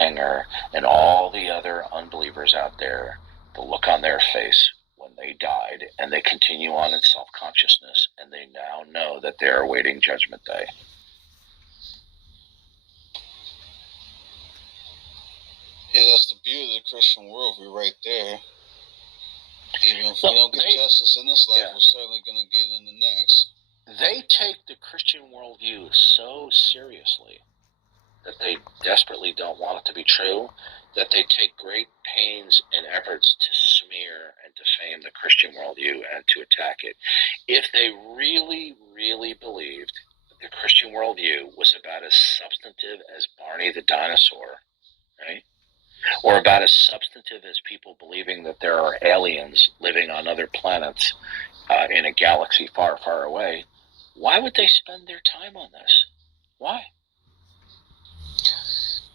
Hanger and all the other unbelievers out there, the look on their face when they died, and they continue on in self-consciousness, and they now know that they're awaiting Judgment Day. Yeah, that's the beauty of the Christian worldview right there. Even if we don't get justice in this life, we're certainly going to get in the next. They take the Christian worldview so seriously that they desperately don't want it to be true, that they take great pains and efforts to smear and defame the Christian worldview and to attack it. If they really, really believed that the Christian worldview was about as substantive as Barney the dinosaur, right? Or about as substantive as people believing that there are aliens living on other planets in a galaxy far, far away, why would they spend their time on this? Why?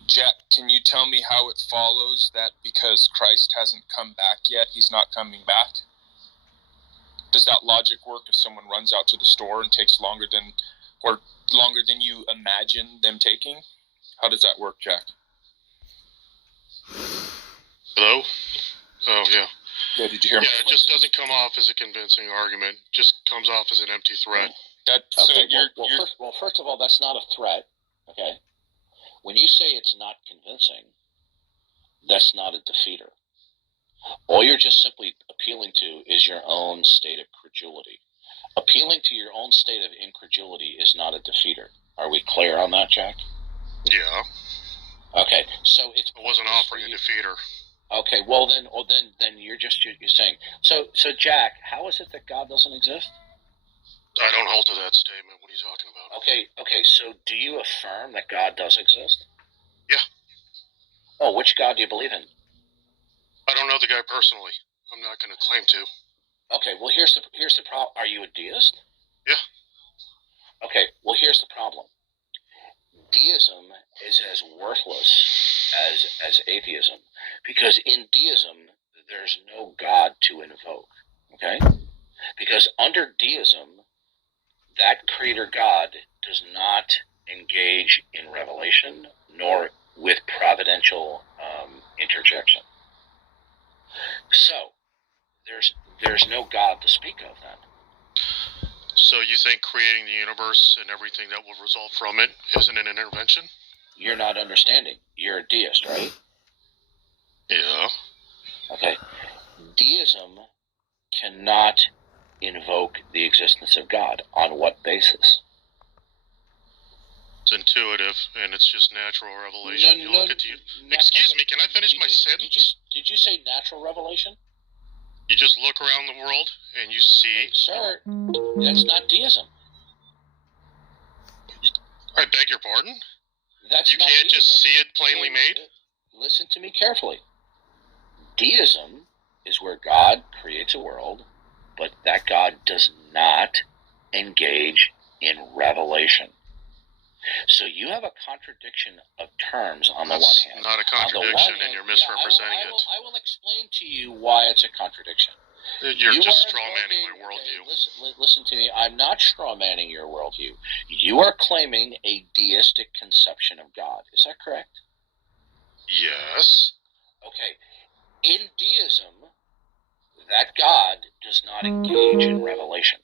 Jack, can you tell me how it follows that because Christ hasn't come back yet, he's not coming back? Does that logic work if someone runs out to the store and takes longer than you imagine them taking? How does that work, Jack? Hello? Oh, yeah. Yeah, did you hear me? Yeah, it just doesn't come off as a convincing argument. Just comes off as an empty threat. First of all, that's not a threat, okay? When you say it's not convincing, that's not a defeater. All you're just simply appealing to is your own state of credulity. Appealing to your own state of incredulity is not a defeater. Are we clear on that, Jack? Yeah. Okay, so it's... I wasn't offering a defeater. Okay, well then you're saying... So Jack, how is it that God doesn't exist? I don't hold to that statement. What are you talking about? Okay, so do you affirm that God does exist? Yeah. Oh, which God do you believe in? I don't know the guy personally. I'm not going to claim to. Okay, well here's the problem. Are you a deist? Yeah. Okay, well here's the problem. Deism is as worthless as atheism, because in deism there's no God to invoke. Okay? Because under deism, that creator God does not engage in revelation nor with providential interjection. So there's no God to speak of then. So you think creating the universe and everything that will result from it isn't an intervention? You're not understanding. You're a deist, right? Yeah. Okay. Deism cannot invoke the existence of God. On what basis? It's intuitive, and it's just natural revelation. Excuse me, can I finish my sentence? Did you say natural revelation? You just look around the world, and you see... Sir, that's not deism. I beg your pardon? You can't just see it plainly made? Listen to me carefully. Deism is where God creates a world, but that God does not engage in revelation. So you have a contradiction of terms on the one hand. Not a contradiction, and you're misrepresenting it. I will explain to you why it's a contradiction. You're just strawmanning my worldview. Listen to me. I'm not strawmanning your worldview. You are claiming a deistic conception of God. Is that correct? Yes. Okay. In deism, that God does not engage in revelation.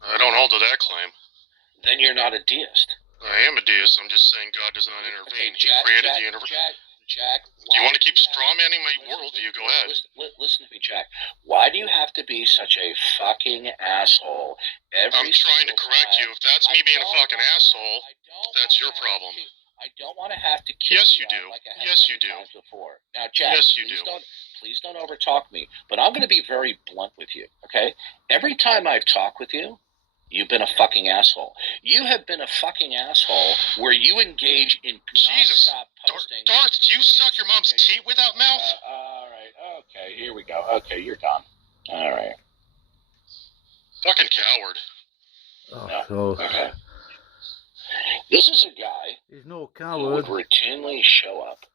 I don't hold to that claim. Then you're not a deist. I am a deist. I'm just saying God does not intervene. Okay, Jack, he created the universe. Jack, you want to keep strawmanning my worldview? Go ahead. Listen to me, Jack. Why do you have to be such a fucking asshole? I'm trying to correct you. If that's me being a fucking asshole, that's your problem. I don't want to have to kick you out do. Like I have yes, you many do. times before. Now, Jack, yes, you please don't overtalk me. But I'm going to be very blunt with you, okay? Every time I've talked with you, you've been a fucking asshole. You have been a fucking asshole where you engage in non-stop posting. Darth, do you suck your mom's teeth with that mouth? All right. Okay, here we go. Okay, you're done. All right. Fucking coward. Okay. This is a guy He's no who coward. would routinely show up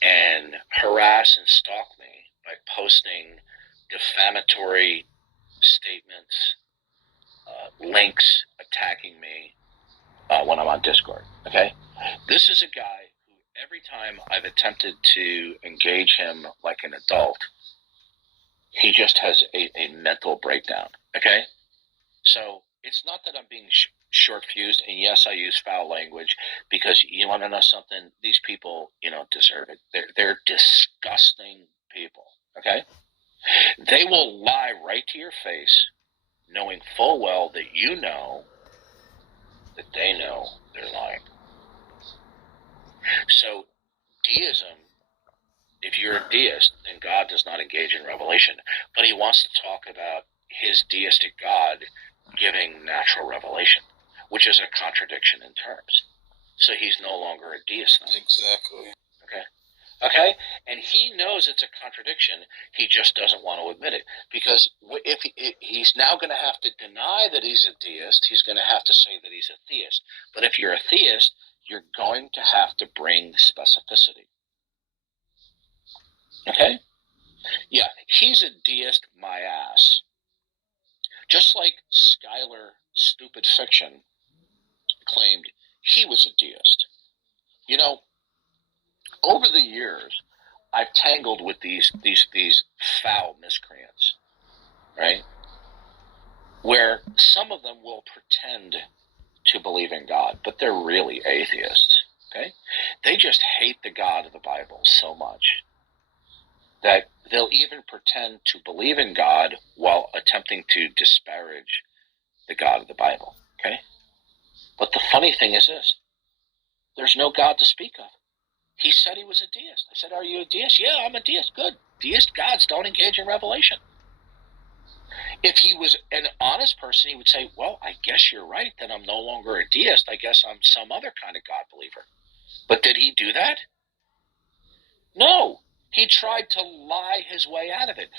and harass and stalk me by posting defamatory statements, links attacking me, when I'm on Discord. Okay, this is a guy who every time I've attempted to engage him like an adult, he just has a mental breakdown. Okay, so it's not that I'm being short fused, and yes, I use foul language because you want to know something. These people, deserve it. They're disgusting people. Okay, they will lie right to your face, knowing full well that you know that they know they're lying. So deism, if you're a deist, then God does not engage in revelation. But he wants to talk about his deistic God giving natural revelation, which is a contradiction in terms. So he's no longer a deist now. Exactly. Okay? And he knows it's a contradiction. He just doesn't want to admit it. Because if he's now going to have to deny that he's a deist, he's going to have to say that he's a theist. But if you're a theist, you're going to have to bring specificity. Okay? Yeah, he's a deist, my ass. Just like Schuyler Stupid Fiction claimed he was a deist. Over the years, I've tangled with these foul miscreants, right? Where some of them will pretend to believe in God, but they're really atheists, okay? They just hate the God of the Bible so much that they'll even pretend to believe in God while attempting to disparage the God of the Bible, okay? But the funny thing is this: there's no God to speak of. He said he was a deist. I said, are you a deist? Yeah, I'm a deist. Good. Deist gods don't engage in revelation. If he was an honest person, he would say, well, I guess you're right, then I'm no longer a deist. I guess I'm some other kind of God believer. But did he do that? No. He tried to lie his way out of it.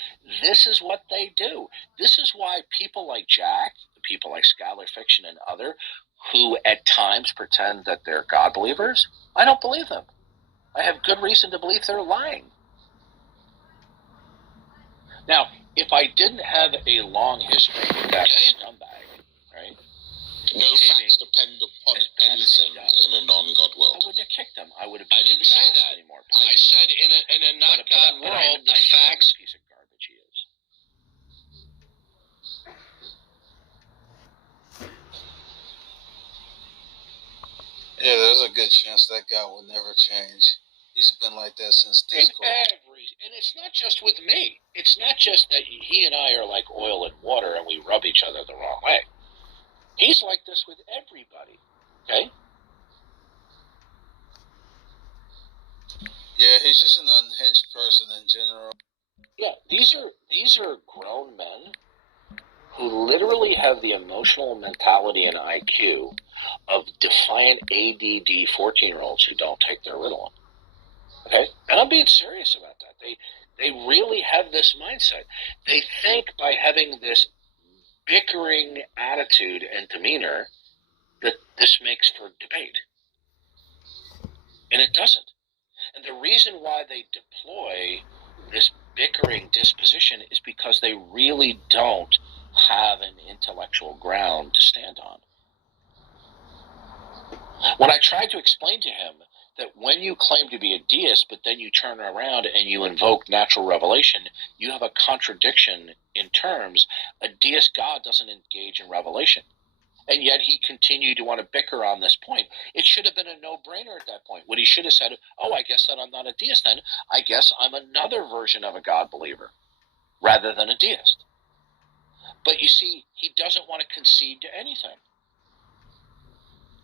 This is what they do. This is why people like Jack, people like Scholar Fiction and other, who at times pretend that they're God believers, I don't believe them. I have good reason to believe they're lying. Now, if I didn't have a long history with that scumbag, right? No facts depend upon anything in a non-God world. I would have kicked him. I would have. I didn't say that anymore. I said in a not God world, the facts. Piece of garbage he is. Yeah, there's a good chance that guy will never change. He's been like that since Discord. And it's not just with me. It's not just that he and I are like oil and water and we rub each other the wrong way. He's like this with everybody. Okay? Yeah, he's just an unhinged person in general. Yeah, these are grown men who literally have the emotional mentality and IQ of defiant ADD 14-year-olds who don't take their Ritalin. Okay? And I'm being serious about that. They really have this mindset. They think by having this bickering attitude and demeanor that this makes for debate. And it doesn't. And the reason why they deploy this bickering disposition is because they really don't have an intellectual ground to stand on. When I tried to explain to him that when you claim to be a deist, but then you turn around and you invoke natural revelation, you have a contradiction in terms. A deist God doesn't engage in revelation. And yet he continued to want to bicker on this point. It should have been a no-brainer at that point. What he should have said, oh, I guess that I'm not a deist then. I guess I'm another version of a God believer rather than a deist. But you see, he doesn't want to concede to anything.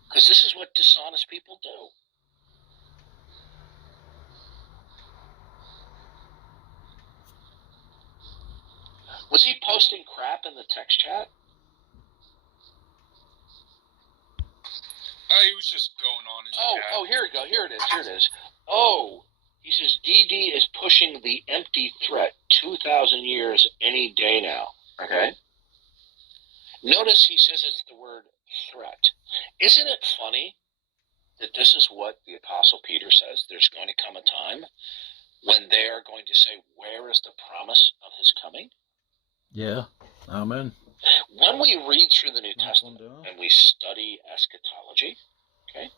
Because this is what dishonest people do. Was he posting crap in the text chat? He was just going on in the chat. Oh, here we go. Here it is. Oh, he says DD is pushing the empty threat 2,000 years any day now. Okay? Notice he says it's the word threat. Isn't it funny that this is what the Apostle Peter says? There's going to come a time when they are going to say, where is the promise of his coming? Yeah. Amen. When we read through the New Testament and we study eschatology, okay,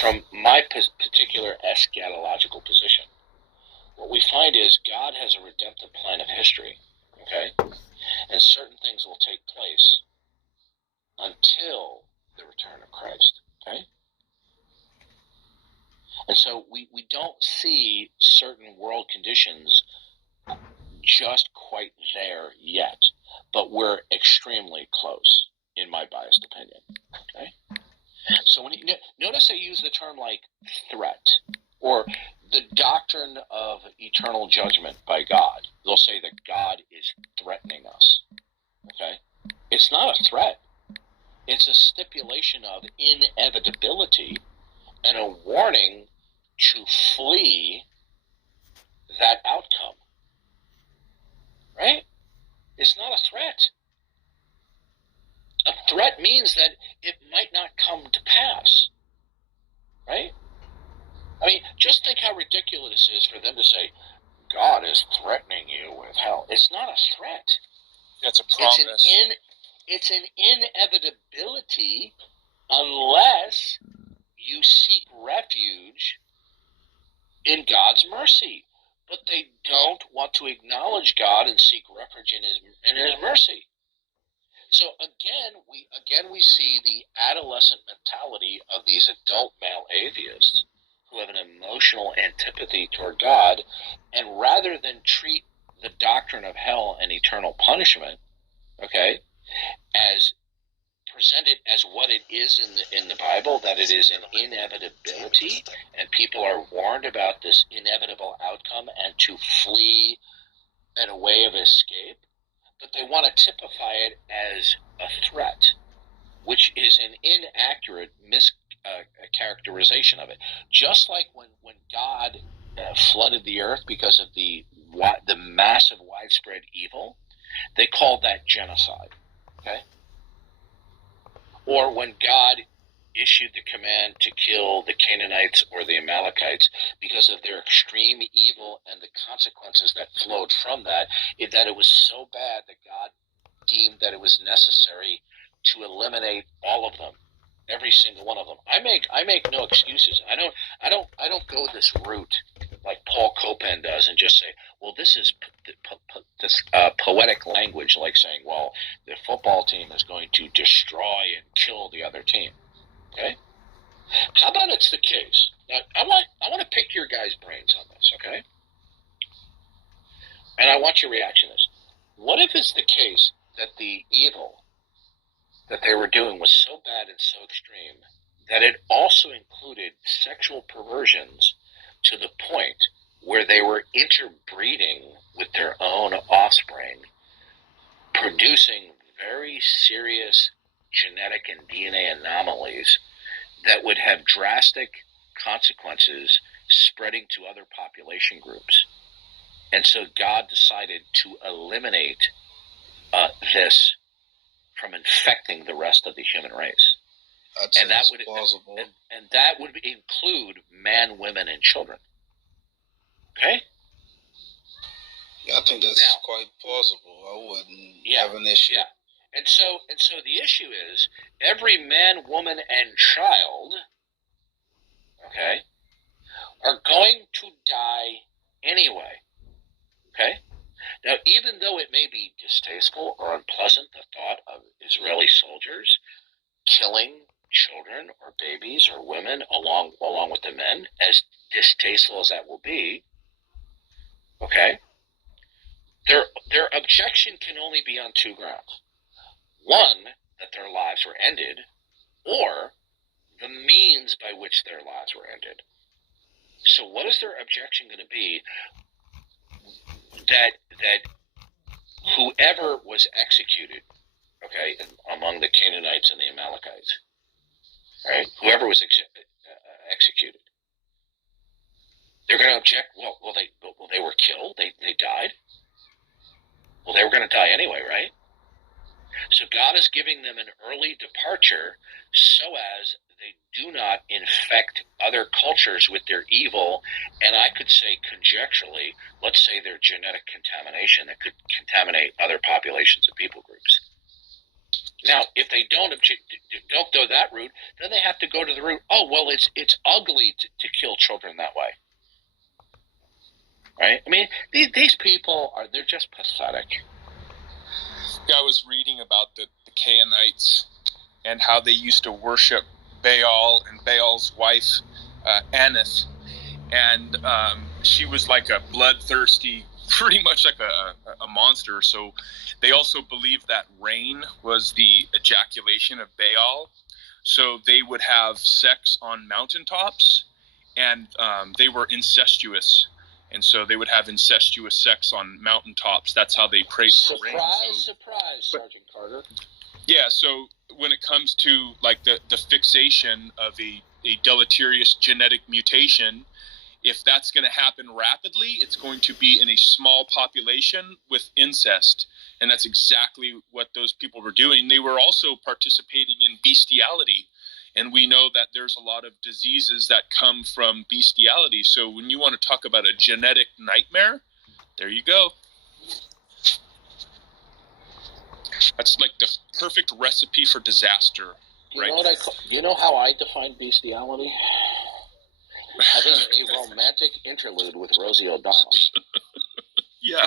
from my particular eschatological position, what we find is God has a redemptive plan of history, okay, and certain things will take place until the return of Christ, okay? And so we don't see certain world conditions just quite there yet, but we're extremely close, in my biased opinion, okay? So when you notice I use the term like threat or the doctrine of eternal judgment by God, they'll say that God is threatening us, okay? It's not a threat. It's a stipulation of inevitability and a warning to flee that outcome, right? It's not a threat. A threat means that it might not come to pass, right? I mean, just think how ridiculous it is for them to say, God is threatening you with hell. It's not a threat. It's a promise. It's an inevitability unless you seek refuge in God's mercy. But they don't want to acknowledge God and seek refuge in His mercy. So again we see the adolescent mentality of these adult male atheists who have an emotional antipathy toward God, and rather than treat the doctrine of hell and eternal punishment, okay, as presented as what it is in the Bible, that it is an inevitability, and people are warned about this inevitable outcome and to flee in a way of escape, but they want to typify it as a threat, which is an inaccurate mischaracterization of it. Just like when God flooded the earth because of the massive widespread evil, they called that genocide, okay? Or when God issued the command to kill the Canaanites or the Amalekites because of their extreme evil and the consequences that flowed from that, that it was so bad that God deemed that it was necessary to eliminate all of them, every single one of them. I make no excuses. I don't go this route like Paul Copan does and just say, well, this is poetic language, like saying, well, the football team is going to destroy and kill the other team. Okay? How about it's the case? Now, I want to pick your guys' brains on this, okay? And I want your reaction to this. What if it's the case that the evil that they were doing was so bad and so extreme that it also included sexual perversions to the point where they were interbreeding with their own offspring, producing very serious genetic and DNA anomalies that would have drastic consequences spreading to other population groups? And so God decided to eliminate this from infecting the rest of the human race. And that would plausible. And that would include man, women, and children. Okay? Yeah, I think that's quite plausible. I wouldn't have an issue. Yeah. And so the issue is every man, woman, and child, okay, are going to die anyway. Okay? Now, even though it may be distasteful or unpleasant, the thought of Israeli soldiers killing children or babies or women along with the men, as distasteful as that will be, okay, their objection can only be on two grounds. One, that their lives were ended, or the means by which their lives were ended. So what is their objection going to be? That whoever was executed, okay, among the Canaanites and the Amalekites, right, whoever was executed, they're going to object. Well, they were killed. They died. Well, they were going to die anyway, right? So God is giving them an early departure so as they do not infect other cultures with their evil, and I could say conjecturally, let's say their genetic contamination that could contaminate other populations of people groups. Now, if they don't go that route, then they have to go to the route, oh, well, it's ugly to kill children that way. Right? I mean, these people they're just pathetic. Yeah, I was reading about the Canaanites and how they used to worship Baal and Baal's wife, Aneth. And she was like a bloodthirsty, pretty much like a monster. So they also believed that rain was the ejaculation of Baal. So they would have sex on mountaintops, and they were incestuous. And so they would have incestuous sex on mountaintops. That's how they prayed for rain. Surprise, Sergeant Carter. Yeah, so when it comes to like the fixation of a deleterious genetic mutation, if that's going to happen rapidly, it's going to be in a small population with incest. And that's exactly what those people were doing. They were also participating in bestiality. And we know that there's a lot of diseases that come from bestiality. So when you want to talk about a genetic nightmare, there you go. That's like the perfect recipe for disaster. Right? You know how I define bestiality? Having a romantic interlude with Rosie O'Donnell. Yeah.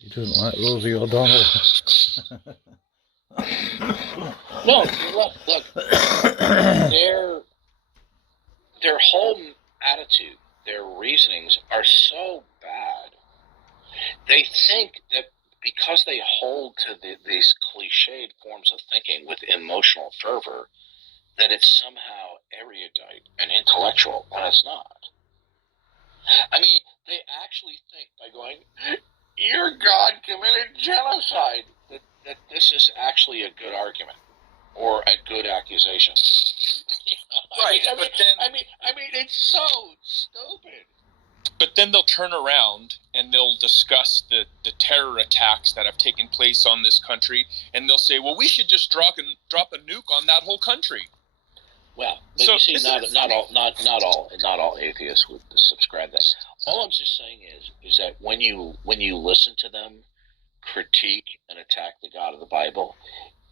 You don't like Rosie O'Donnell? No, look. Their whole attitude, their reasonings are so bad. They think that because they hold to these cliched forms of thinking with emotional fervor, that it's somehow erudite and intellectual, when it's not. I mean, they actually think by going, your God committed genocide, that this is actually a good argument or a good accusation. Right, I mean, it's so stupid. But then they'll turn around and they'll discuss the terror attacks that have taken place on this country, and they'll say, well, we should just drop a nuke on that whole country. Well, but so, you see, not all atheists would subscribe to that. All I'm just saying is that when you listen to them critique and attack the God of the Bible,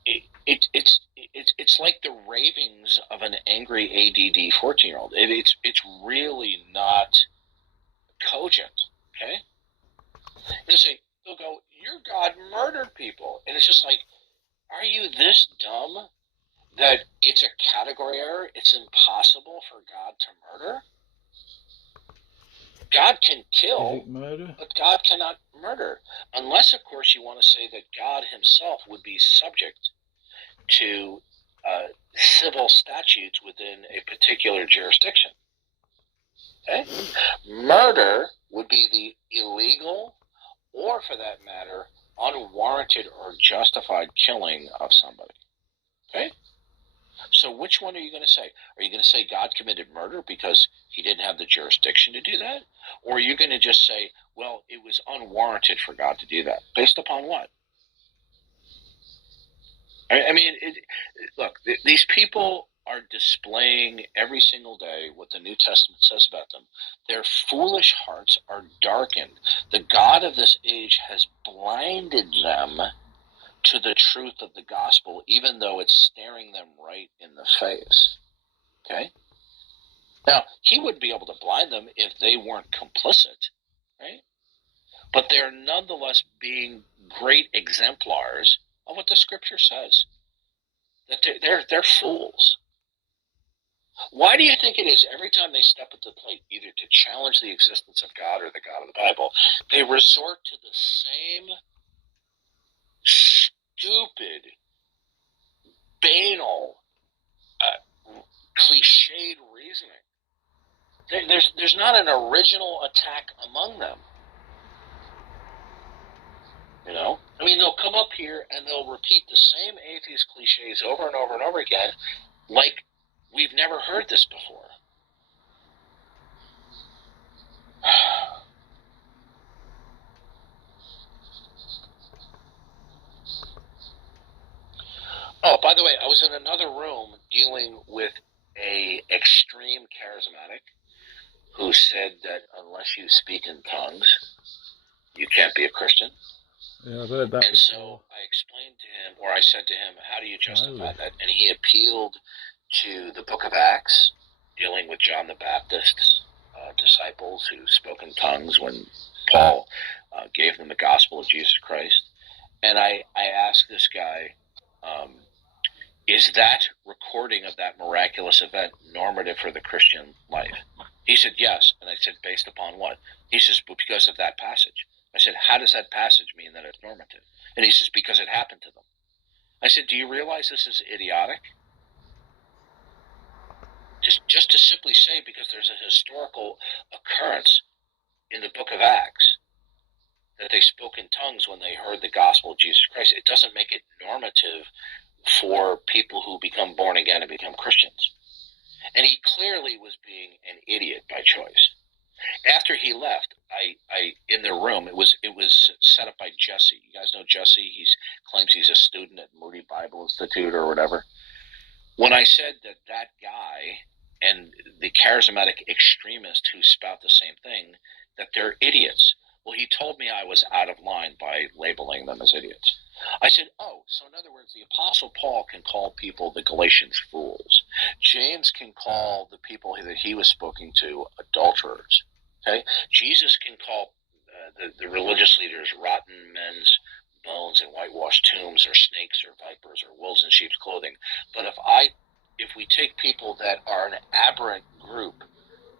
it's like the ravings of an angry ADD 14-year-old. It's really not cogent. Okay, they'll go, your God murdered people, and it's just like, are you this dumb that it's a category error? It's impossible for God to murder. God can kill, but God cannot murder, unless, of course, you want to say that God himself would be subject to civil statutes within a particular jurisdiction. Okay? Murder would be the illegal, or for that matter, unwarranted or justified killing of somebody. Okay? So which one are you going to say? Are you going to say God committed murder because he didn't have the jurisdiction to do that? Or are you going to just say, well, it was unwarranted for God to do that? Based upon what? I mean, look, these people are displaying every single day what the New Testament says about them. Their foolish hearts are darkened. The God of this age has blinded them to the truth of the gospel, even though it's staring them right in the face. Okay? Now, he wouldn't be able to blind them if they weren't complicit, right? But they're nonetheless being great exemplars of what the scripture says. That they're fools. Why do you think it is every time they step at the plate, either to challenge the existence of God or the God of the Bible, they resort to the same stupid, banal, cliched reasoning? There's not an original attack among them. You know? I mean, they'll come up here and they'll repeat the same atheist cliches over and over and over again, like we've never heard this before. Oh, by the way, I was in another room dealing with a extreme charismatic who said that unless you speak in tongues, you can't be a Christian. Yeah, I've heard that and before. so I explained to him, or I said to him, how do you justify that? And he appealed to the book of Acts, dealing with John the Baptist's disciples who spoke in tongues when Paul gave them the gospel of Jesus Christ. And I asked this guy, is that recording of that miraculous event normative for the Christian life? He said, yes. And I said, based upon what? He says, well, because of that passage. I said, how does that passage mean that it's normative? And he says, because it happened to them. I said, do you realize this is idiotic? Just to simply say, because there's a historical occurrence in the book of Acts that they spoke in tongues when they heard the gospel of Jesus Christ, it doesn't make it normative for people who become born again and become Christians. And he clearly was being an idiot by choice. After he left, I in the room, it was set up by Jesse. You guys know Jesse? He claims he's a student at Moody Bible Institute or whatever. When I said that guy and the charismatic extremist who spout the same thing, that they're idiots. Well, he told me I was out of line by labeling them as idiots. I said, oh, so in other words, the Apostle Paul can call people, the Galatians, fools. James can call the people that he was speaking to adulterers. Okay, Jesus can call the religious leaders rotten men's bones and whitewashed tombs, or snakes, or vipers, or wolves in sheep's clothing. But if we take people that are an aberrant group,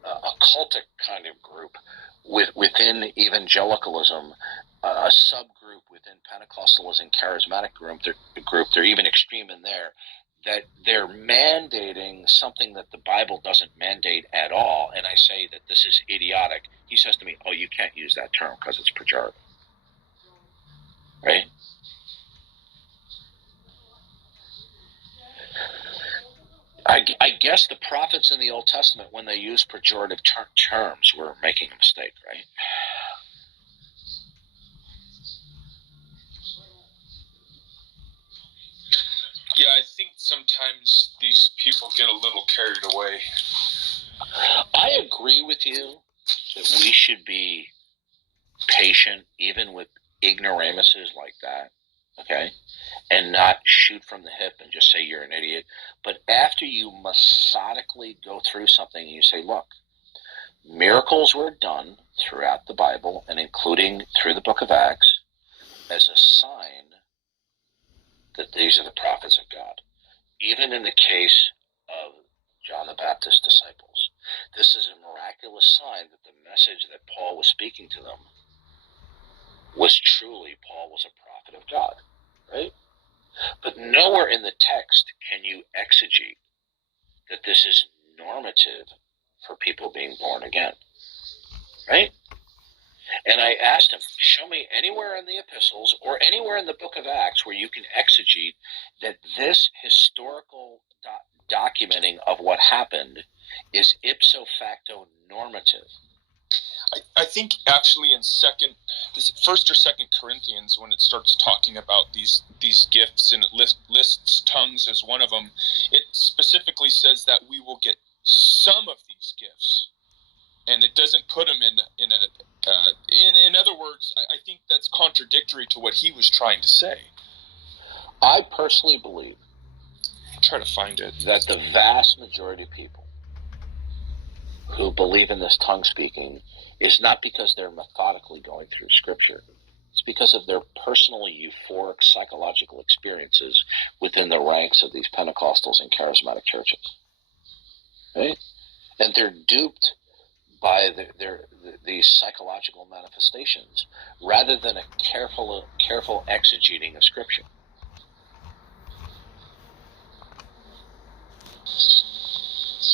a cultic kind of group within evangelicalism, a subgroup within Pentecostalism, charismatic group, they're even extreme in there, that they're mandating something that the Bible doesn't mandate at all, and I say that this is idiotic. He says to me, oh, you can't use that term because it's pejorative. Right? I guess the prophets in the Old Testament, when they used pejorative terms, were making a mistake, right? Yeah, I think sometimes these people get a little carried away. I agree with you that we should be patient even with ignoramuses like that, okay? And not shoot from the hip and just say you're an idiot. But after you methodically go through something and you say, look, miracles were done throughout the Bible and including through the book of Acts as a sign that these are the prophets of God. Even in the case of John the Baptist's disciples, this is a miraculous sign that the message that Paul was speaking to them was truly Paul was a prophet of God, right? But nowhere in the text can you exegete that this is normative for people being born again, right? And I asked him, show me anywhere in the epistles or anywhere in the book of Acts where you can exegete that this historical documenting of what happened is ipso facto normative. I think actually in First or Second Corinthians, when it starts talking about these gifts and it lists tongues as one of them, it specifically says that we will get some of these gifts, and it doesn't put them in other words, I think that's contradictory to what he was trying to say. I personally believe, try to find it, that the vast majority of people who believe in this tongue speaking is not because they're methodically going through Scripture. It's because of their personal euphoric psychological experiences within the ranks of these Pentecostals and charismatic churches. Right? And they're duped by these psychological manifestations rather than a careful exegeting of Scripture.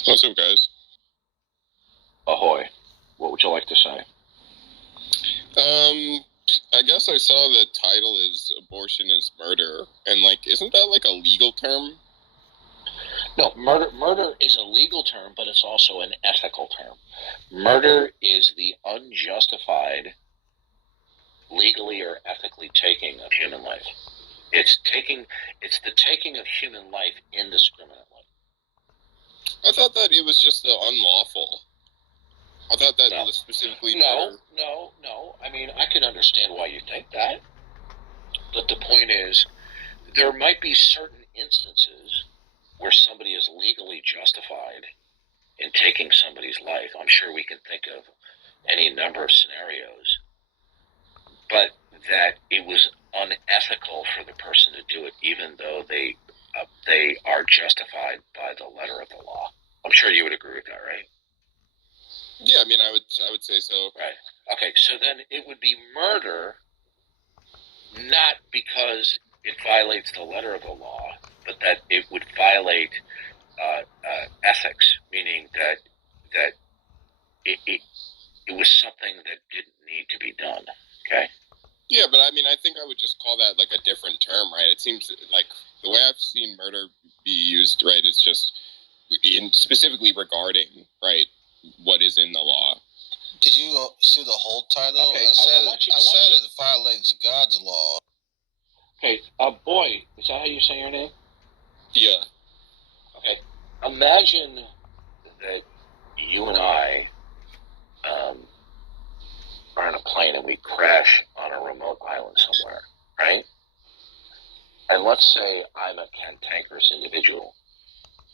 What's up, guys? Ahoy. What would you like to say? I guess I saw the title is abortion is murder, and isn't that a legal term? No, murder is a legal term, but it's also an ethical term. Murder is the unjustified, legally or ethically taking of human life. It's the taking of human life indiscriminately. I thought that it was just the unlawful. I thought that it was specifically No. I mean, I can understand why you think that. But the point is, there might be certain instances where somebody is legally justified in taking somebody's life. I'm sure we can think of any number of scenarios. But that it was unethical for the person to do it, even though they are justified by the letter of the law. I'm sure you would agree with that, right? Yeah, I mean, I would say so. Right. Okay, so then it would be murder, not because it violates the letter of the law, but that it would violate ethics, meaning that it was something that didn't need to be done. Okay. Yeah, but I mean, I think I would just call that like a different term, right? It seems like the way I've seen murder be used, right, is just specifically regarding, right, what is in the law. Did you see the whole title? Okay, I said it violates God's law. Okay, Boy, is that how you say your name? Yeah. Okay, imagine that you and I are in a plane and we crash on a remote island somewhere, right? And let's say I'm a cantankerous individual,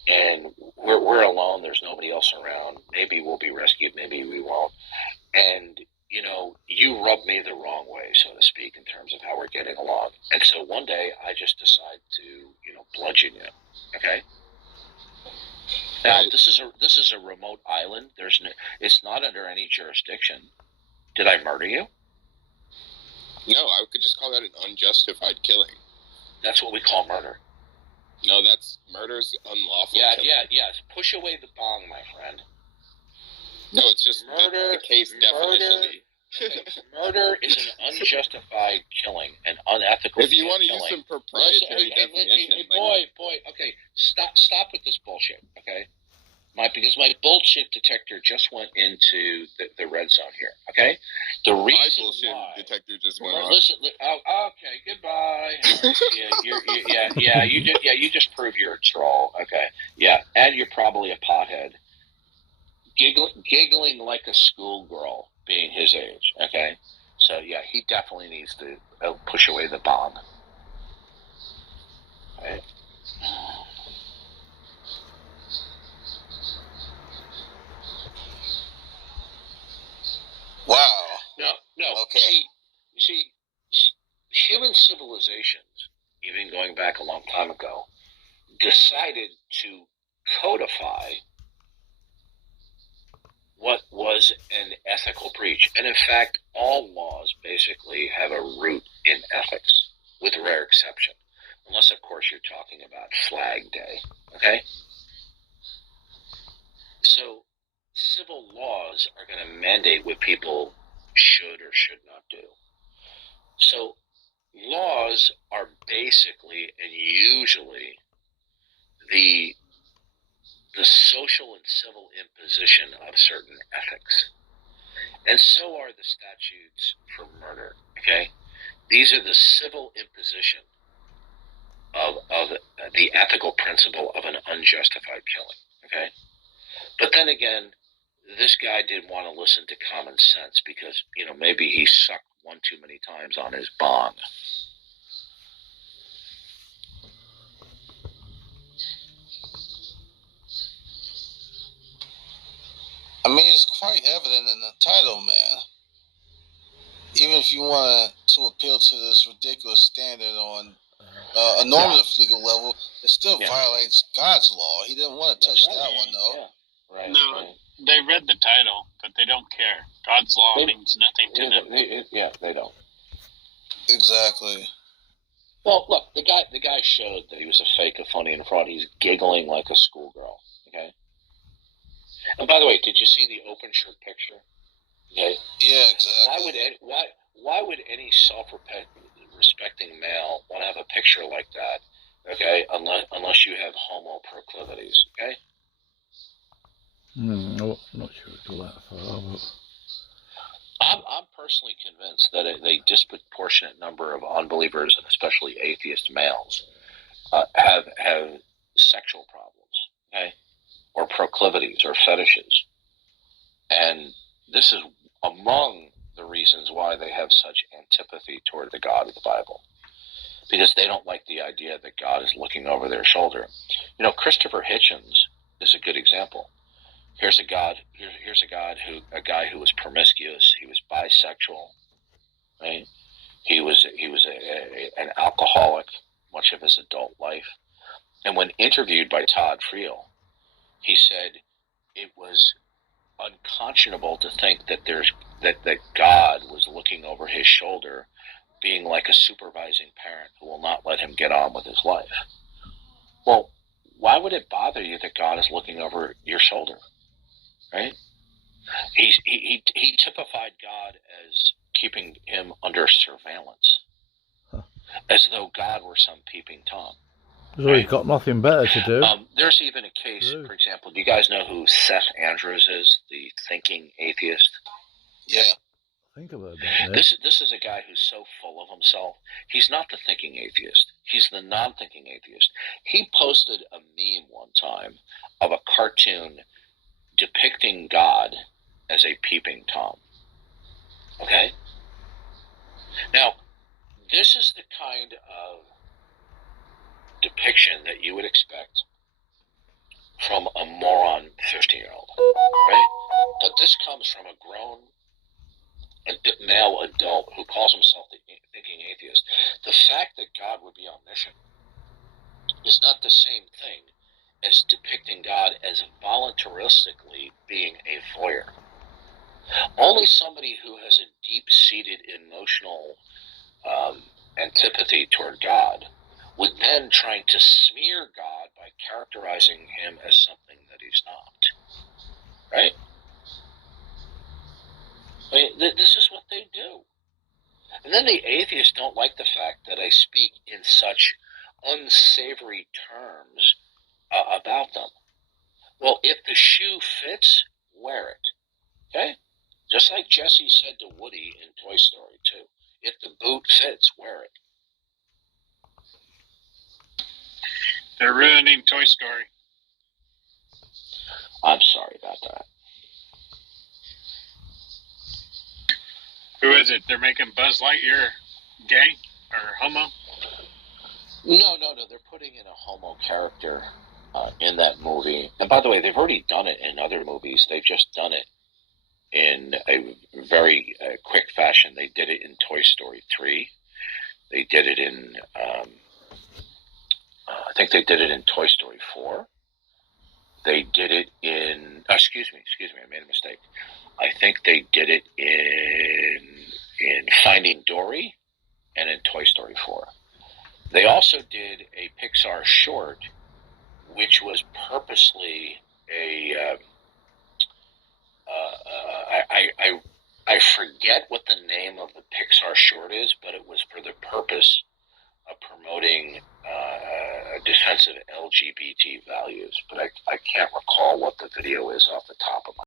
and we're alone. There's nobody else around. Maybe we'll be rescued. Maybe we won't. And you rub me the wrong way, so to speak, in terms of how we're getting along. And so one day I just decide to, bludgeon you. Okay. Now this is a remote island. It's not under any jurisdiction. Did I murder you? No, I could just call that an unjustified killing. That's what we call murder. No, murder's unlawful. Yeah. Push away the bong, my friend. No, it's just the case definitionally. Murder is an unjustified killing, an unethical killing. If you want to use some proprietary definition. Boy, okay, stop with this bullshit, okay? Because my bullshit detector just went into the red zone here, okay? The reason my bullshit detector just went off. Listen, okay, goodbye. You just proved you're a troll, okay? Yeah, and you're probably a pothead. Giggling like a schoolgirl, being his age, okay? So, yeah, he definitely needs to push away the bomb. Right? Wow. No. Okay. See, human civilizations, even going back a long time ago, decided to codify what was an ethical breach. And in fact, all laws basically have a root in ethics, with rare exception. Unless, of course, you're talking about Flag Day, okay? So, civil laws are going to mandate what people should or should not do. So, laws are basically and usually the social and civil imposition of certain ethics. And so are the statutes for murder, okay? These are the civil imposition of the ethical principle of an unjustified killing, okay? But then again, this guy didn't want to listen to common sense because, maybe he sucked one too many times on his bong. I mean, it's quite evident in the title, man. Even if you want to appeal to this ridiculous standard on a normative legal level, it still violates God's law. He didn't want to touch that one, though. Yeah. Right. No, right. They read the title, but they don't care. God's law means nothing to them. They don't. Exactly. Well, look, the guy showed that he was a fake, a phony, and a fraud. He's giggling like a schoolgirl. Okay. And by the way, did you see the open shirt picture? Okay. Yeah, exactly. Why would any self-respecting male want to have a picture like that? Okay, unless you have homo proclivities. Okay. I'm not sure it's all that far, but I'm personally convinced that a disproportionate number of unbelievers, and especially atheist males, have sexual problems, okay, or proclivities or fetishes, and this is among the reasons why they have such antipathy toward the God of the Bible, because they don't like the idea that God is looking over their shoulder. You know, Christopher Hitchens is a good example. Here's a guy who was promiscuous. He was bisexual, right? He was an alcoholic much of his adult life. And when interviewed by Todd Friel, he said it was unconscionable to think that that God was looking over his shoulder, being like a supervising parent who will not let him get on with his life. Well, why would it bother you that God is looking over your shoulder? Right? He typified God as keeping him under surveillance, as though God were some peeping Tom. So he's got nothing better to do. There's even a case, for example, do you guys know who Seth Andrews is, the thinking atheist? Yeah. Think about that. This is a guy who's so full of himself. He's not the thinking atheist. He's the non-thinking atheist. He posted a meme one time of a cartoon depicting God as a peeping Tom. Okay? Now, this is the kind of depiction that you would expect from a moron 15-year-old, right? But this comes from a grown male adult who calls himself the thinking atheist. The fact that God would be omniscient is not the same thing as depicting God as voluntaristically being a voyeur. Only somebody who has a deep-seated emotional antipathy toward God would then try to smear God by characterizing him as something that he's not. Right? I mean, this is what they do. And then the atheists don't like the fact that I speak in such unsavory terms about them. Well, if the shoe fits, wear it. Okay? Just like Jesse said to Woody in Toy Story 2. If the boot fits, wear it. They're ruining Toy Story. I'm sorry about that. Who is it? They're making Buzz Lightyear gay or homo? No. They're putting in a homo character in that movie. And by the way, they've already done it in other movies. They've just done it in a very quick fashion. They did it in Toy Story 3. They did it in, I think they did it in Toy Story 4. They did it in, excuse me, I made a mistake. I think they did it in Finding Dory and in Toy Story 4. They also did a Pixar short, which was purposely I forget what the name of the Pixar short is, but it was for the purpose of promoting defensive LGBT values. But I can't recall what the video is off the top of my